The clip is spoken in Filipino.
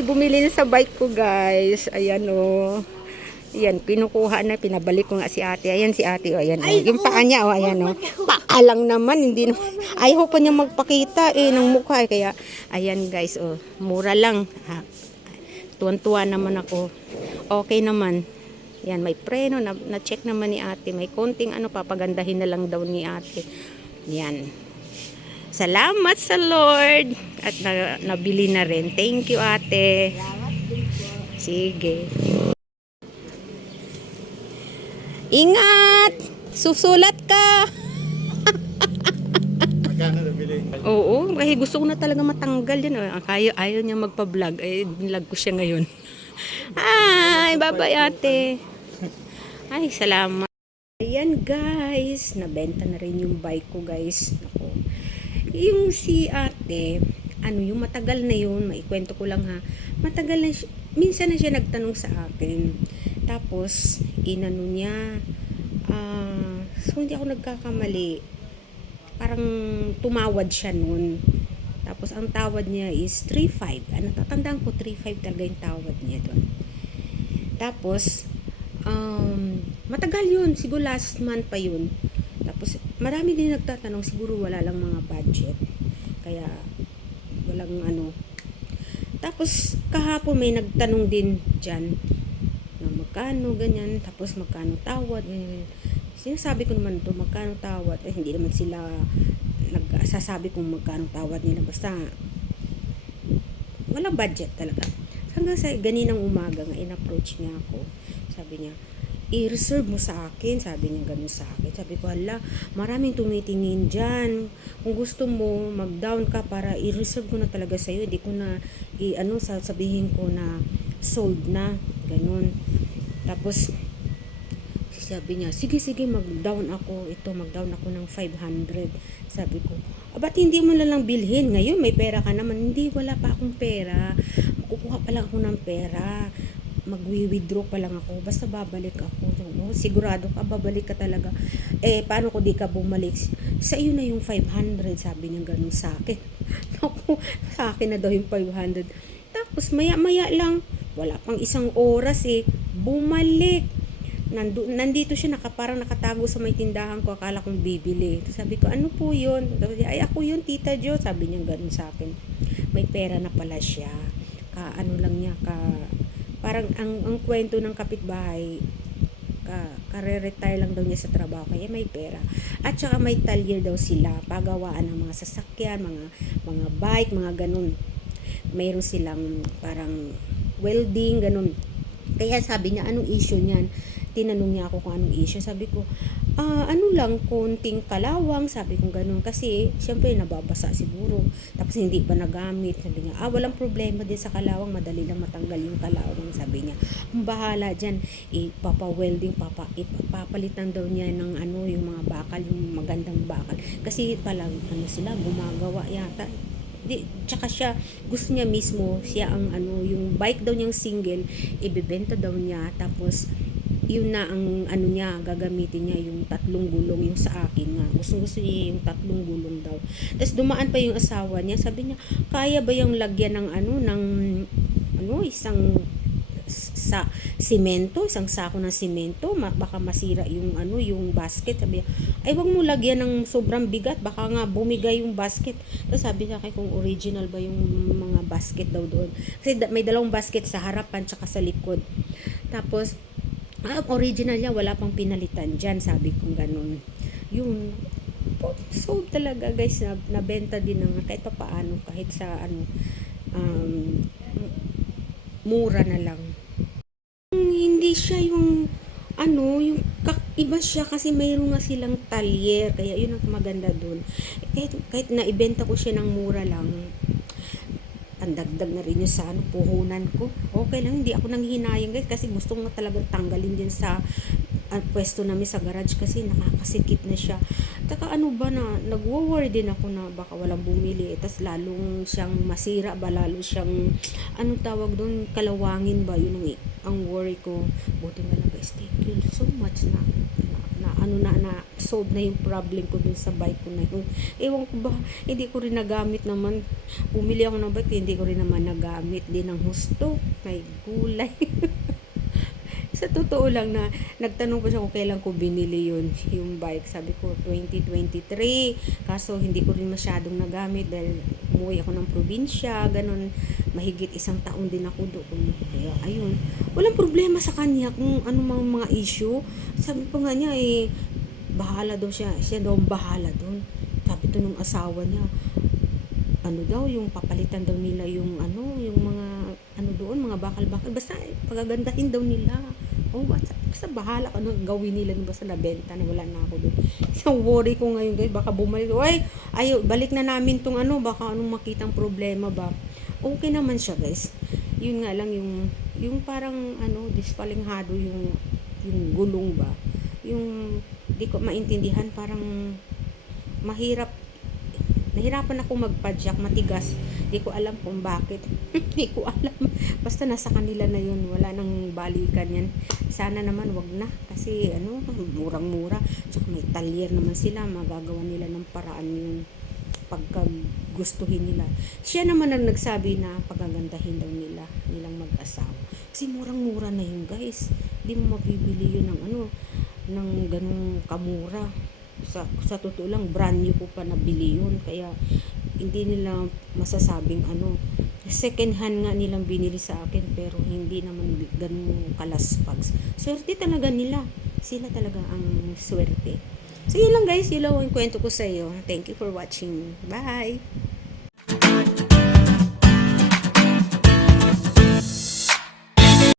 may bumili na sa bike ko, guys. Ayan, oh. Ayan, kinukuha na, pinabalik ko nga si ate. Ayan si ate, oh, ayan, oh. Yung paa niya, oh, ayan, oh. Paa lang naman, hindi naman. Ayaw pa niya magpakita, ng mukha, kaya, ayan, guys, oh. Mura lang. Tuwan-tuwa naman ako. Okay naman. Ayan, may preno, na-check naman ni ate. May konting, papagandahin na lang daw ni ate. Ayan. Salamat sa Lord. At nabili na rin. Thank you, ate. Sige. Ingat! Susulat ka! Magkano nabili? Oo, kasi gusto ko na talaga matanggal yan. Ayaw niya magpa-vlog. Vlog ko siya ngayon. Ay, bye-bye ate. Ay, salamat. Ayan guys, nabenta na rin yung bike ko guys. Ako. Yung si ate, yung matagal na yun, maikwento ko lang ha. Matagal na minsan na siya nagtanong sa akin. Tapos, inano niya, so hindi ako nagkakamali. Parang tumawad siya nun. Tapos, ang tawad niya is 3.5. Natatandaan ko, 3.5 talaga yung tawad niya doon. Tapos, matagal yun. Siguro last month pa yun. Tapos, marami din nagtatanong. Siguro wala lang mga budget. Kaya, walang Tapos, kahapon may nagtanong din dyan na magkano, ganyan. Tapos, magkano tawad, ganyan. Sinasabi ko naman to magkano tawad. Hindi naman sila nagsasabi kung magkano tawad nila. Basta, walang budget talaga. Hanggang sa ganinang umaga nga, in-approach niya ako. Sabi niya, i-reserve mo sa akin. Sabi niya gano'n sa akin. Sabi ko, hala, maraming tumitingin dyan. Kung gusto mo, mag-down ka para i-reserve ko na talaga sa'yo. Hindi ko na, sasabihin ko na sold na. Ganun. Tapos, sabi niya, sige, mag-down ako. Mag-down ako ng 500. Sabi ko, ba't hindi mo lang bilhin? Ngayon, may pera ka naman. Hindi, wala pa akong pera. Kukuha pa lang ako ng pera. Magwi-withdraw pa lang ako. Basta babalik ako. Sigurado ka, babalik ka talaga. Paano ko di ka bumalik? Sa iyo na yung 500. Sabi niya ganun sa akin. Naku, sa akin na daw yung 500. Tapos, maya-maya lang. Wala pang isang oras bumalik. Nandito siya parang nakatago sa may tindahan ko, akala kong bibili. Sabi ko, ano po yun? Ay, ako yun, Tita Jo. Sabi niya ganun sa akin. May pera na pala siya. Parang ang kwento ng kapitbahay, kare-retire lang daw niya sa trabaho, kaya may pera. At saka may talyer daw sila, pagawaan ng mga sasakyan, mga bike, mga ganun. Mayroon silang parang welding, ganun. Kaya sabi niya, anong issue niyan? Tinanong niya ako kung anong issue. Sabi ko, konting kalawang. Sabi ko ganun. Kasi, syempre, nababasa siguro. Tapos, hindi pa nagamit. Sabi niya, walang problema din sa kalawang. Madali lang matanggal yung kalawang. Sabi niya, bahala dyan. Ipapa-welding, ipapalitan daw niya ng yung mga bakal, yung magandang bakal. Kasi, palang, sila, gumagawa yata. Tsaka siya, gusto niya mismo, siya ang yung bike daw niyang single, ibebenta daw niya, tapos yun na ang niya, gagamitin niya yung 3 gulong, yung sa akin nga, gusto niya yung 3 gulong daw. Tapos dumaan pa yung asawa niya, sabi niya, kaya ba yung lagyan ng isang simento, isang sako ng simento, baka masira yung yung basket. Sabi niya, ay wag mo lagyan ng sobrang bigat, baka nga bumigay yung basket. Tapos sabi niya kung original ba yung mga basket daw doon. Kasi may 2 basket sa harapan tsaka sa likod. Tapos, original niya, wala pang pinalitan dyan, sabi kong ganun. Yun, so talaga guys, nabenta din ng kahit pa paano, kahit sa mura na lang. Hindi siya yung iba siya kasi mayroon nga silang talyer, kaya yun ang maganda dun. Kahit na ibenta ko siya ng mura lang, ang dagdag na rin yun sa puhunan ko. Okay lang, hindi ako nanghihinayang guys, kasi gusto ko talagang tanggalin din sa pwesto namin sa garage kasi nakakasikip na siya. Taka nagwo-worry din ako na baka walang bumili. Tapos lalong siyang masira ba, lalo siyang tawag doon, kalawangin ba, yun ang worry ko. Buti nga lang guys, thank you so much na na solve na yung problem ko dun sa bike ko na yun. Ewan ko ba, hindi ko rin nagamit naman. Bumili ako ng bike, hindi ko rin naman nagamit din ng husto. May gulay. Sa totoo lang na nagtanong pa siya kung kailan ko binili yung bike. Sabi ko 2023. Kaso hindi ko rin masyadong nagamit dahil umuwi ako ng probinsya, ganun. Mahigit 1 taon din ako doon. Kaya ayun, walang problema sa kanya kung ano mga issue. Sabi pa nga niya bahala daw siya. Siya daw ang bahala doon. Sabi to nung asawa niya, ano daw, yung papalitan daw nila yung mga doon, mga bakal-bakal. Basta pagagandahin daw nila. Oh, basta bahala ka nang gawin nila, basta nabenta na, wala na ako doon. Isang worry ko ngayon guys, baka bumalik. Balik na namin tong baka anong makitang problema ba. Okay naman siya guys. Yun nga lang yung parang dispalinghado yung gulong ba. Yung di ko maintindihan, parang nahirapan ako magpadyak, matigas. Di ko alam kung bakit. Di ko alam. Basta nasa kanila na yun. Wala nang balikan yan. Sana naman wag na. Kasi murang-mura. Tsaka may talyer naman sila. Magagawa nila ng paraan yun. Pagka gustuhin nila. Siya naman ang nagsabi na pagagandahin daw nilang mag-asawa. Kasi murang-mura na yun guys. Di mo mapibili yun ng ganung kamura. Sa totoo lang, brand new ko pa nabili yun. Kaya hindi nila masasabing second hand nga nilang binili sa akin, pero hindi naman ganun kalaspags. Swerte talaga nila. Sila talaga ang swerte. So yun lang guys, yun lang ang kwento ko sa iyo. Thank you for watching. Bye!